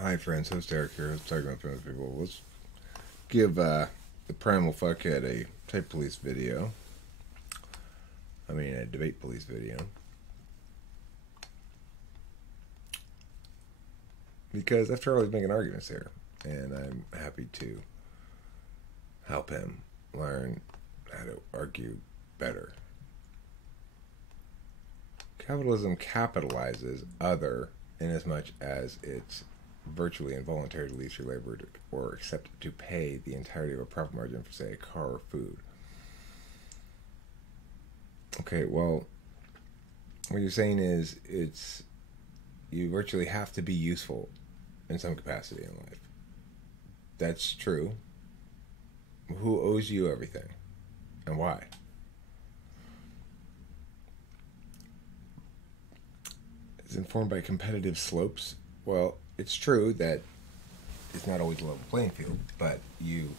Hi friends, host Eric here. Let's talk about famous people. Let's give the Primal Fuckhead a type police video. A debate police video. Because after all, he's making arguments here. And I'm happy to help him learn how to argue better. Capitalism capitalizes other inasmuch as it's virtually involuntary to lease your labor or accept to pay the entirety of a profit margin for, say, a car or food. Okay, well, what you're saying is you virtually have to be useful in some capacity in life. That's true. Who owes you everything and why? It's informed by competitive slopes. Well, it's true that it's not always a level playing field, but you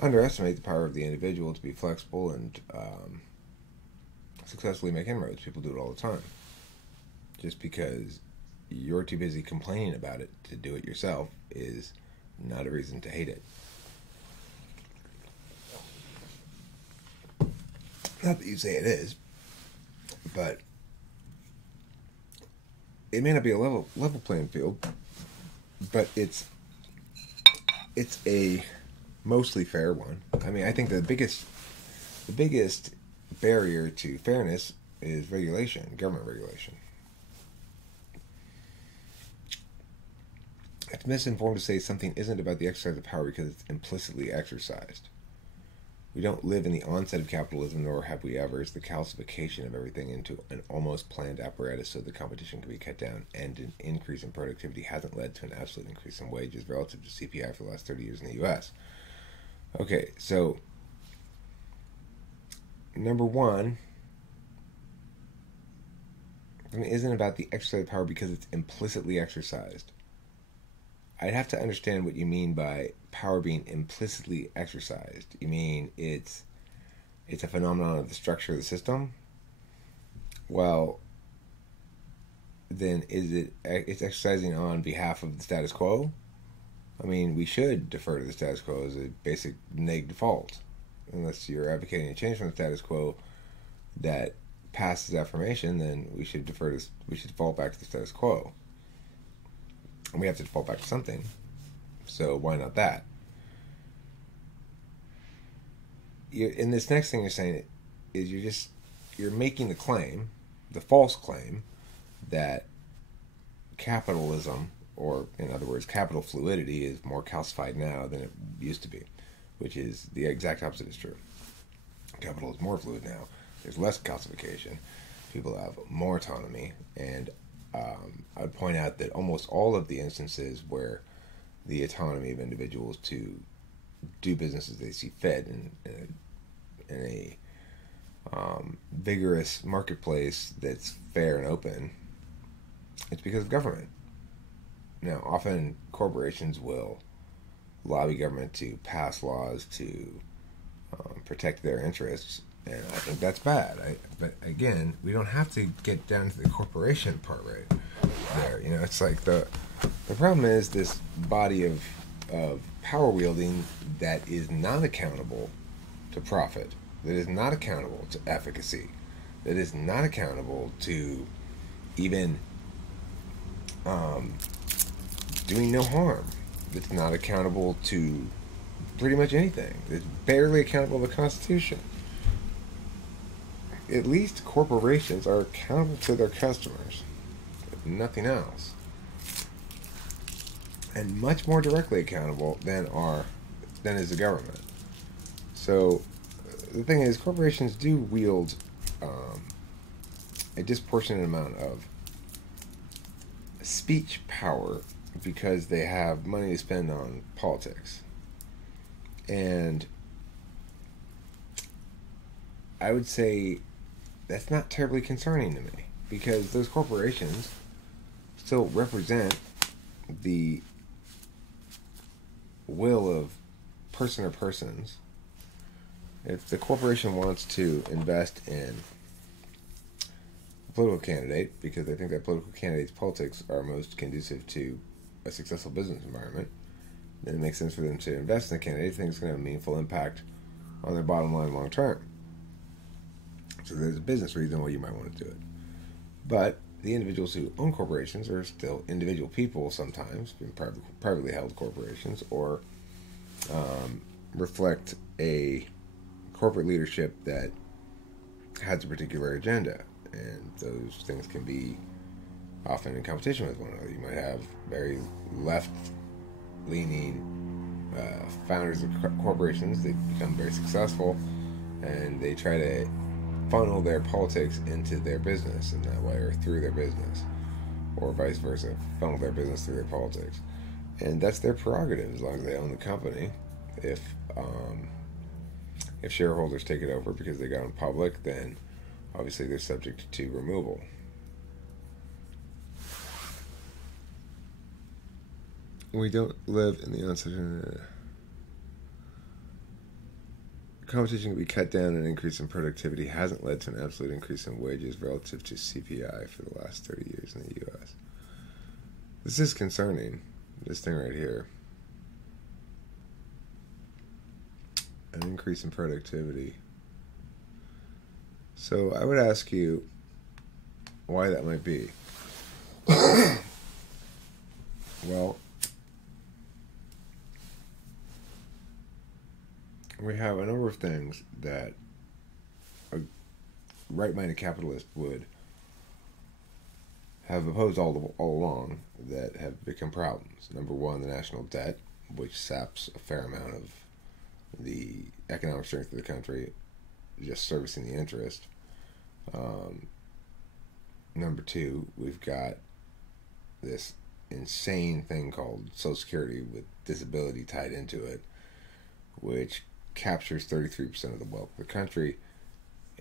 underestimate the power of the individual to be flexible and successfully make inroads. People do it all the time. Just because you're too busy complaining about it to do it yourself is not a reason to hate it. Not that you say it is, but it may not be a level playing field, but it's a mostly fair one. I think the biggest barrier to fairness is regulation, government regulation. It's misinformed to say something isn't about the exercise of power because it's implicitly exercised. We don't live in the onset of capitalism, nor have we ever. It's the calcification of everything into an almost planned apparatus so the competition can be cut down, and an increase in productivity hasn't led to an absolute increase in wages relative to CPI for the last 30 years in the U.S. Okay, so number one, it isn't about the exercise of power because it's implicitly exercised. I'd have to understand what you mean by power being implicitly exercised. You mean it's a phenomenon of the structure of the system? Well, then it's exercising on behalf of the status quo? We should defer to the status quo as a basic neg default. Unless you're advocating a change from the status quo that passes affirmation, then we should fall back to the status quo. And we have to default back to something. So why not that? In this next thing you're saying is you're making the claim, the false claim, that capitalism, or in other words, capital fluidity, is more calcified now than it used to be, which is the exact opposite is true. Capital is more fluid now. There's less calcification. People have more autonomy, and I would point out that almost all of the instances where the autonomy of individuals to do business as they see fit in a vigorous marketplace that's fair and open, it's because of government. Now, often corporations will lobby government to pass laws to protect their interests, and I think that's bad. But again, we don't have to get down to the corporation part right there. It's like the problem is this body of power wielding that is not accountable to profit, that is not accountable to efficacy, that is not accountable to even doing no harm, that's not accountable to pretty much anything, that's barely accountable to the Constitution. At least corporations are accountable to their customers, if nothing else, and much more directly accountable than is the government. So the thing is, corporations do wield a disproportionate amount of speech power because they have money to spend on politics, and I would say that's not terribly concerning to me, because those corporations still represent the will of person or persons. If the corporation wants to invest in a political candidate because they think that political candidate's politics are most conducive to a successful business environment, then it makes sense for them to invest in a candidate they think is going to have a meaningful impact on their bottom line long term. So there's a business reason why you might want to do it. But the individuals who own corporations are still individual people sometimes, in privately held corporations, or reflect a corporate leadership that has a particular agenda. And those things can be often in competition with one another. You might have very left-leaning founders of corporations that become very successful, and they try to funnel their politics into their business in that way, or through their business, or vice versa, funnel their business through their politics. And that's their prerogative as long as they own the company. If shareholders take it over because they got in public, then obviously they're subject to removal. We don't live in the uncertain. Competition can be cut down, and an increase in productivity hasn't led to an absolute increase in wages relative to CPI for the last 30 years in the U.S. This is concerning, this thing right here. An increase in productivity. So I would ask you why that might be. Well, we have a number of things that a right-minded capitalist would have opposed all along that have become problems. Number one, the national debt, which saps a fair amount of the economic strength of the country, just servicing the interest. Number two, we've got this insane thing called Social Security with disability tied into it, which captures 33% of the wealth of the country,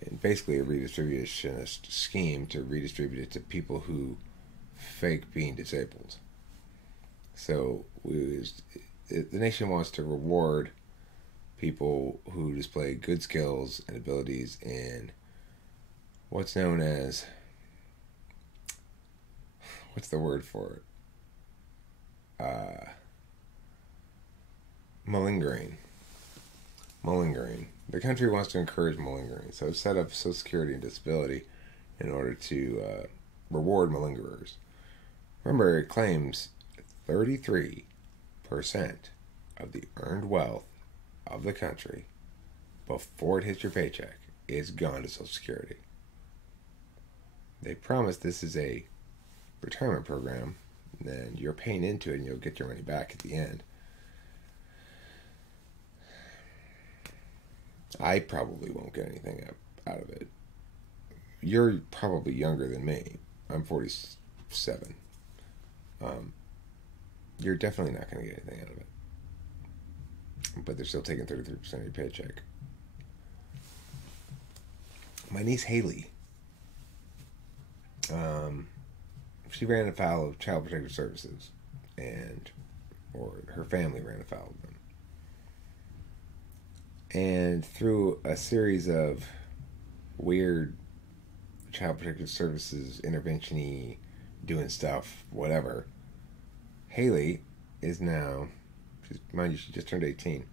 and basically a redistributionist scheme to redistribute it to people who fake being disabled. So the nation wants to reward people who display good skills and abilities in what's known as, what's the word for it? Malingering. The country wants to encourage malingering, so it's set up Social Security and disability in order to reward malingerers. Remember, it claims 33% of the earned wealth of the country before it hits your paycheck is gone to Social Security. They promise this is a retirement program, then you're paying into it and you'll get your money back at the end. I probably won't get anything out of it. You're probably younger than me. I'm 47. You're definitely not going to get anything out of it. But they're still taking 33% of your paycheck. My niece Haley, she ran afoul of Child Protective Services, or her family ran afoul of them. And through a series of weird Child Protective Services intervention-y, doing stuff, whatever, Haley is now, mind you, she just turned 18.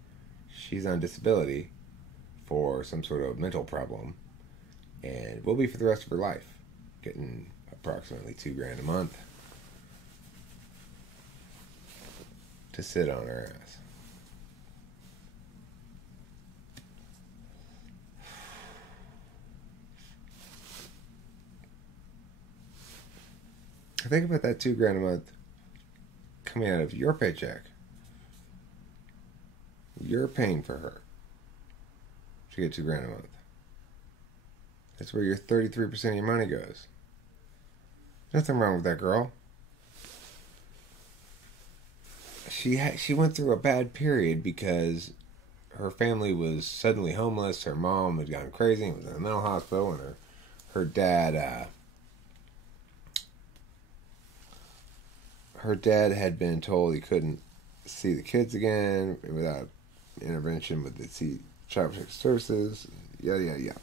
She's on disability for some sort of mental problem, and will be for the rest of her life, getting approximately $2,000 a month to sit on her ass. Think about that $2,000 a month coming out of your paycheck. You're paying for her to get $2,000 a month. That's where your 33% of your money goes. Nothing wrong with that girl. She went through a bad period because her family was suddenly homeless. Her mom had gone crazy and was in a mental hospital, and her dad had been told he couldn't see the kids again without intervention with the Child Protective Services, yada yada yada.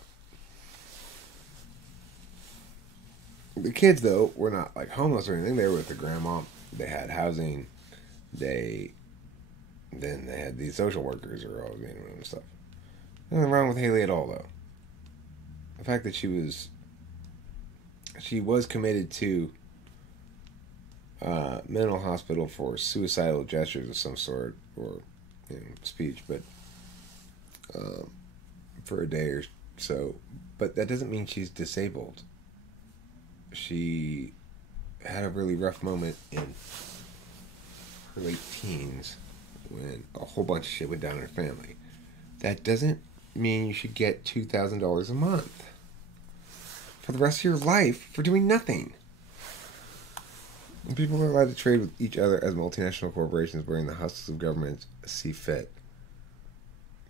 The kids, though, were not like homeless or anything. They were with the grandma. They had housing. then they had these social workers who were always being and stuff. Nothing wrong with Haley at all, though. The fact that she was committed to mental hospital for suicidal gestures of some sort, or speech, but for a day or so. But that doesn't mean she's disabled. She had a really rough moment in her late teens when a whole bunch of shit went down in her family. That doesn't mean you should get $2,000 a month for the rest of your life for doing nothing. And people are allowed to trade with each other as multinational corporations wearing the hustles of government see fit.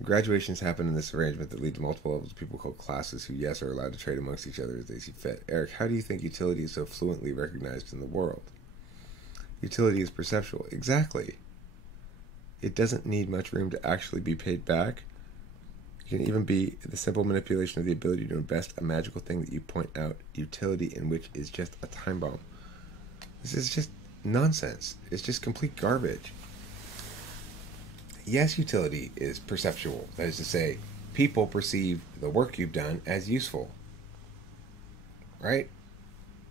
Graduations happen in this arrangement that lead to multiple levels of people called classes who, yes, are allowed to trade amongst each other as they see fit. Eric, how do you think utility is so fluently recognized in the world? Utility is perceptual. Exactly. It doesn't need much room to actually be paid back. It can even be the simple manipulation of the ability to invest a magical thing that you point out, utility in which is just a time bomb. This is just nonsense. It's just complete garbage. Yes, utility is perceptual. That is to say, people perceive the work you've done as useful. Right?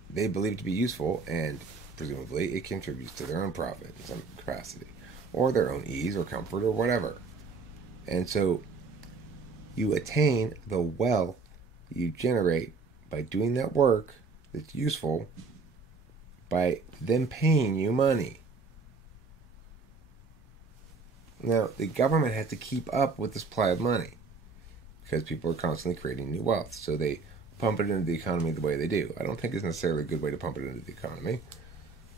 They believe it to be useful, and presumably it contributes to their own profit in some capacity, or their own ease or comfort or whatever. And so you attain the wealth you generate by doing that work that's useful by them paying you money. Now, the government has to keep up with the supply of money because people are constantly creating new wealth. So they pump it into the economy the way they do. I don't think it's necessarily a good way to pump it into the economy.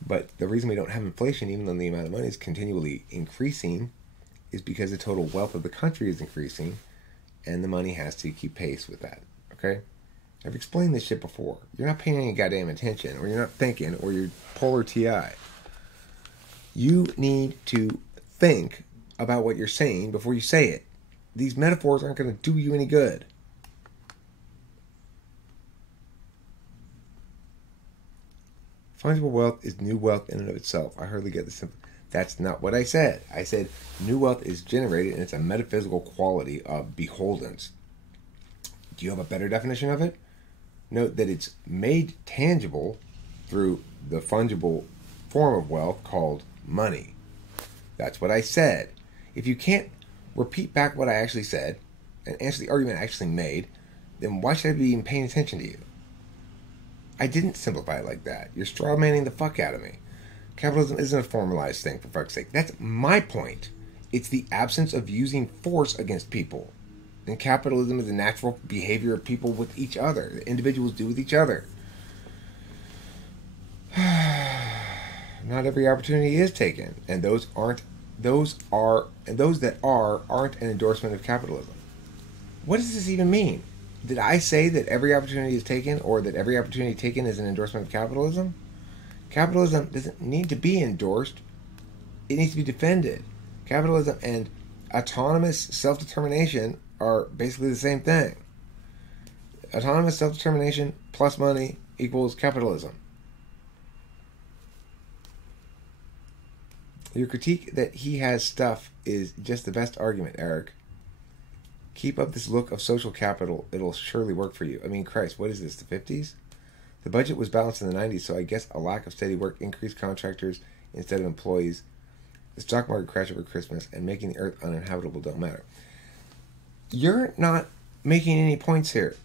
But the reason we don't have inflation, even though the amount of money is continually increasing, is because the total wealth of the country is increasing, and the money has to keep pace with that. Okay? I've explained this shit before. You're not paying any goddamn attention, or you're not thinking, or you're polar TI. You need to think about what you're saying before you say it. These metaphors aren't going to do you any good. Fungible wealth is new wealth in and of itself. I hardly get the simple. That's not what I said. I said new wealth is generated and it's a metaphysical quality of beholdens. Do you have a better definition of it? Note that it's made tangible through the fungible form of wealth called money. That's what I said. If you can't repeat back what I actually said and answer the argument I actually made, then why should I be even paying attention to you? I didn't simplify it like that. You're straw-manning the fuck out of me. Capitalism isn't a formalized thing, for fuck's sake. That's my point. It's the absence of using force against people. And capitalism is the natural behavior of people with each other. That individuals do with each other. Not every opportunity is taken, and those that aren't an endorsement of capitalism. What does this even mean? Did I say that every opportunity is taken, or that every opportunity taken is an endorsement of capitalism? Capitalism doesn't need to be endorsed. It needs to be defended. Capitalism and autonomous self-determination are basically the same thing. Autonomous self-determination plus money equals capitalism. Your critique that he has stuff is just the best argument, Eric. Keep up this look of social capital. It'll surely work for you. I mean, Christ, what is this, the 50s? The budget was balanced in the 90s, so I guess a lack of steady work increased contractors instead of employees. The stock market crashed over Christmas, and making the earth uninhabitable don't matter. You're not making any points here.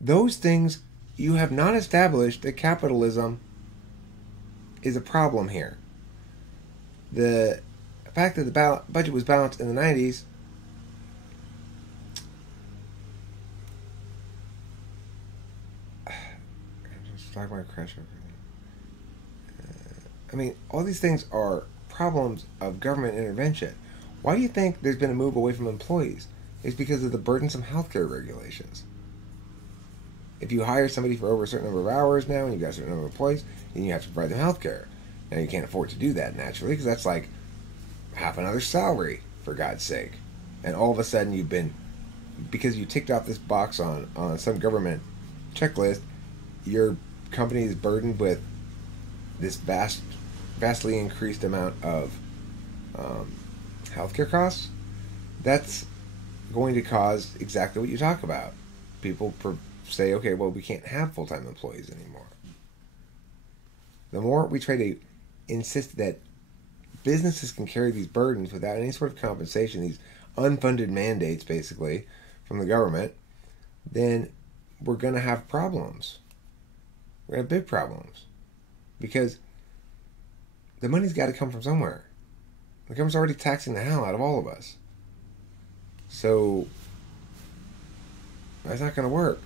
Those things, you have not established that capitalism is a problem here. The fact that the budget was balanced in the 90s stock market crash. I mean, all these things are problems of government intervention. Why do you think there's been a move away from employees? It's because of the burdensome healthcare regulations. If you hire somebody for over a certain number of hours now and you've got a certain number of employees, then you have to provide them healthcare. Now, you can't afford to do that naturally because that's like half another salary, for God's sake. And all of a sudden because you ticked off this box on some government checklist, your company is burdened with this vastly increased amount of um, healthcare costs, that's going to cause exactly what you talk about. People say, okay, well, we can't have full-time employees anymore. The more we try to insist that businesses can carry these burdens without any sort of compensation, these unfunded mandates, basically, from the government, then we're going to have problems. We're going to have big problems. Because the money's got to come from somewhere. The government's already taxing the hell out of all of us. So, that's not going to work.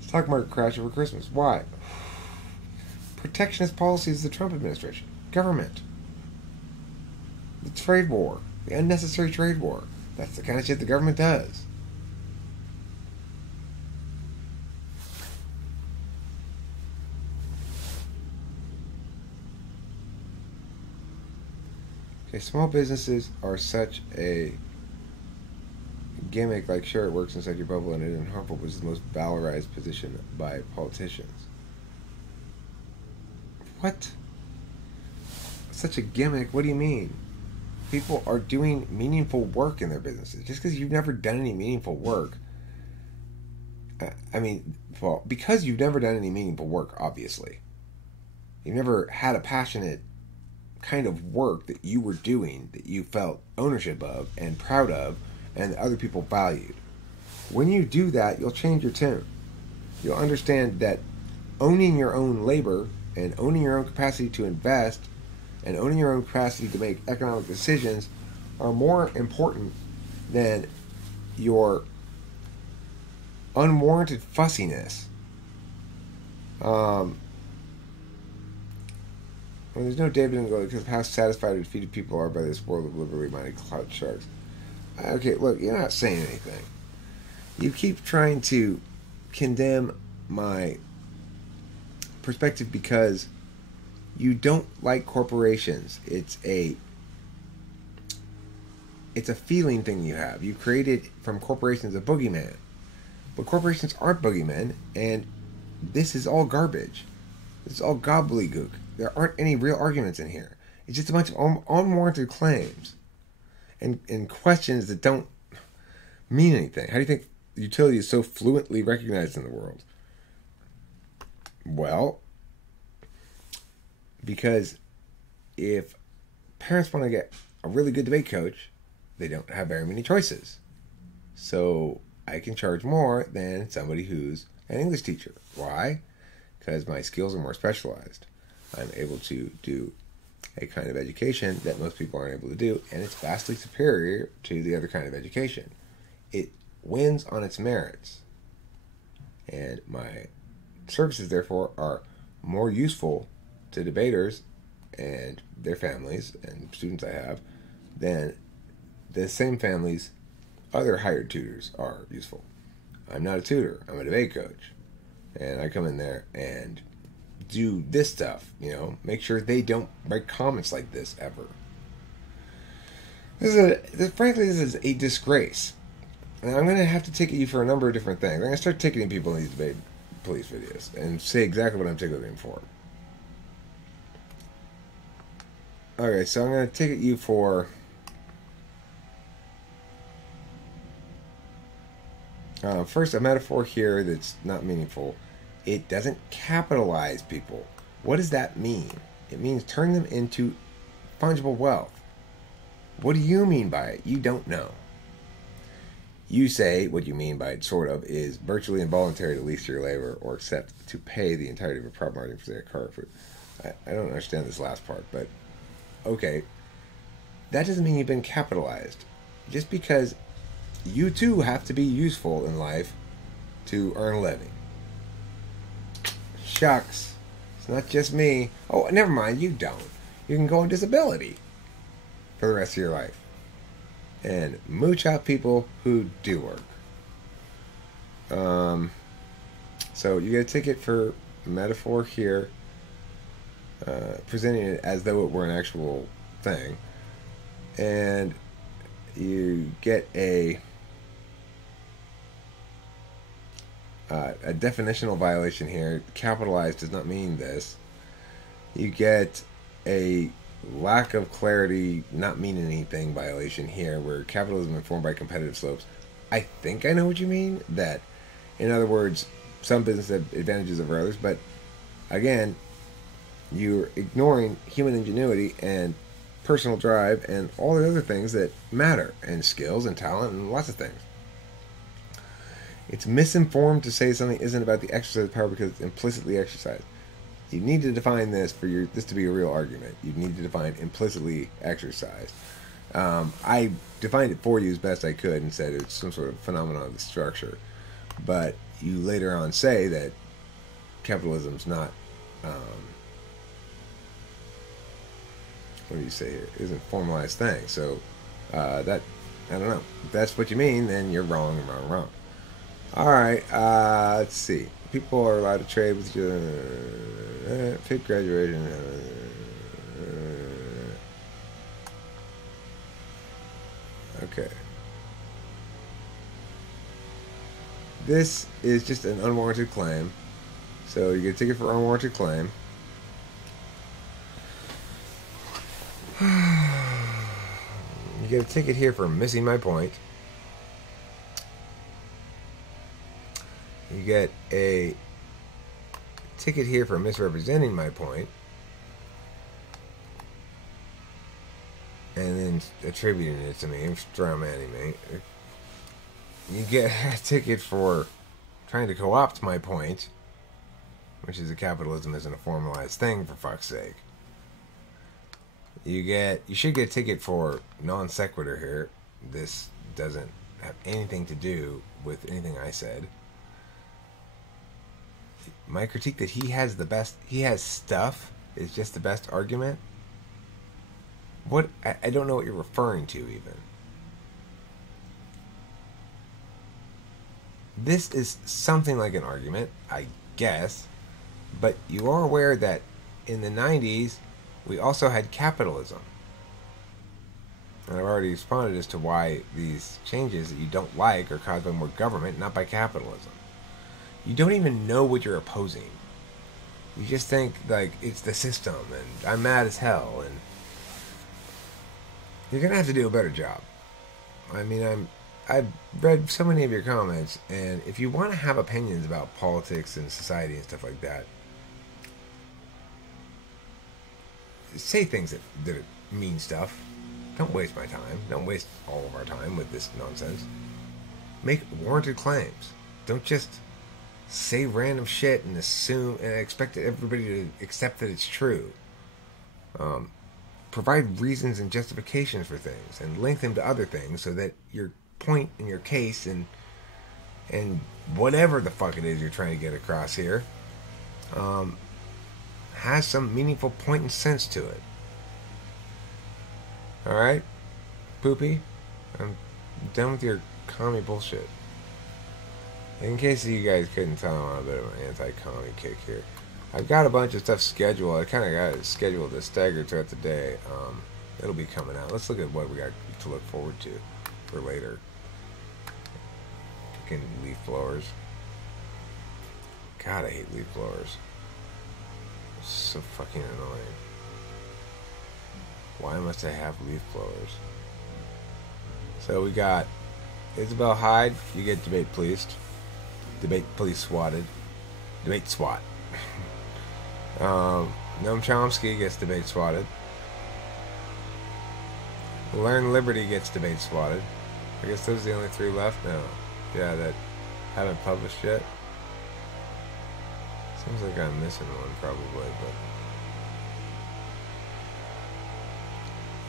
Stock market crash over Christmas. Why? Protectionist policies of the Trump administration. Government. The trade war. The unnecessary trade war. That's the kind of shit the government does. Okay, small businesses are such a gimmick, like sure it works inside your bubble and it isn't harmful, which is the most valorized position by politicians. What? Such a gimmick? What do you mean? People are doing meaningful work in their businesses. Just because you've never done any meaningful work, because you've never done any meaningful work, obviously. You've never had a passionate kind of work that you were doing that you felt ownership of and proud of and that other people valued. When you do that, you'll change your tune. You'll understand that owning your own labor and owning your own capacity to invest and owning your own capacity to make economic decisions are more important than your unwarranted fussiness. When there's no dividend because of how satisfied and defeated people are by this world of liberally minded cloud sharks. Okay, look, you're not saying anything. You keep trying to condemn my perspective because you don't like corporations. It's a feeling thing you have. You created from corporations a boogeyman. But corporations aren't boogeymen, and this is all garbage. This is all gobbledygook. There aren't any real arguments in here. It's just a bunch of unwarranted claims and questions that don't mean anything. How do you think utility is so fluently recognized in the world? Well, because if parents want to get a really good debate coach, they don't have very many choices. So I can charge more than somebody who's an English teacher. Why? Because my skills are more specialized. I'm able to do a kind of education that most people aren't able to do, and it's vastly superior to the other kind of education. It wins on its merits. And my services, therefore, are more useful to debaters and their families and students I have than the same families other hired tutors are useful. I'm not a tutor. I'm a debate coach. And I come in there and do this stuff, make sure they don't write comments like this ever. Frankly, this is a disgrace. And I'm going to have to ticket you for a number of different things. I'm going to start ticketing people in these debate police videos and say exactly what I'm ticketing for. Okay, so I'm going to ticket you for first, a metaphor here that's not meaningful. It doesn't capitalize people. What does that mean? It means turn them into fungible wealth. What do you mean by it? You don't know. You say what you mean by it, sort of, is virtually involuntary to lease your labor or accept to pay the entirety of a prop margin for their car food. I don't understand this last part, but okay. That doesn't mean you've been capitalized. Just because you too have to be useful in life to earn a living. Shucks. It's not just me. Oh, never mind, you don't. You can go on disability for the rest of your life. And mooch out people who do work. So you get a ticket for metaphor here, presenting it as though it were an actual thing. And you get a definitional violation here. Capitalized does not mean this. You get a lack of clarity, not meaning anything violation here, where capitalism is informed by competitive slopes. I think I know what you mean. That, in other words, some business have advantages over others, but again, you're ignoring human ingenuity and personal drive and all the other things that matter, and skills and talent and lots of things. It's misinformed to say something isn't about the exercise of power because it's implicitly exercised. You need to define this for this to be a real argument. You need to define implicitly exercised. I defined it for you as best I could and said it's some sort of phenomenon of the structure. But you later on say that capitalism's not. What do you say here? Isn't a formalized thing. So that I don't know. If that's what you mean, then you're wrong, wrong, wrong. All right. Let's see. People are allowed to trade with each other. Fit graduation. Okay. This is just an unwarranted claim. So you get a ticket for unwarranted claim. You get a ticket here for missing my point. You get a ticket here for misrepresenting my point. And then attributing it to me, strawmanning me. You get a ticket for trying to co-opt my point, which is that capitalism isn't a formalized thing, for fuck's sake. You should get a ticket for non sequitur here. This doesn't have anything to do with anything I said. My critique that he has stuff is just the best argument. What? I don't know what you're referring to even. This is something like an argument, I guess, but you are aware that in the 90s, we also had capitalism. And I've already responded as to why these changes that you don't like are caused by more government, not by capitalism. You don't even know what you're opposing. You just think, like, it's the system, and I'm mad as hell, and you're going to have to do a better job. I mean, I've read so many of your comments, and if you want to have opinions about politics and society and stuff like that, say things that mean stuff. Don't waste my time. Don't waste all of our time with this nonsense. Make warranted claims. Don't just say random shit and assume and expect everybody to accept that it's true. Provide reasons and justifications for things and link them to other things so that your point in your case and whatever the fuck it is you're trying to get across here has some meaningful point and sense to it. Alright? Poopy? I'm done with your commie bullshit. In case you guys couldn't tell, I'm on a bit of an anti-commie kick here. I've got a bunch of stuff scheduled. I kind of got it scheduled to stagger throughout the day. It'll be coming out. Let's look at what we got to look forward to for later. Fucking leaf blowers. God, I hate leaf blowers. So fucking annoying. Why must I have leaf blowers? So we got Isabel Hyde. You get debate policed. Debate police swatted. Debate SWAT. Noam Chomsky gets debate swatted. Learn Liberty gets debate swatted. I guess those are the only three left now. Yeah, that haven't published yet. Seems like I'm missing one probably, but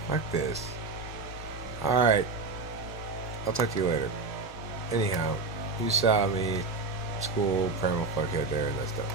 fuck this. Alright. I'll talk to you later. Anyhow, you saw me, school, Primal, Fuckhead there, and that stuff.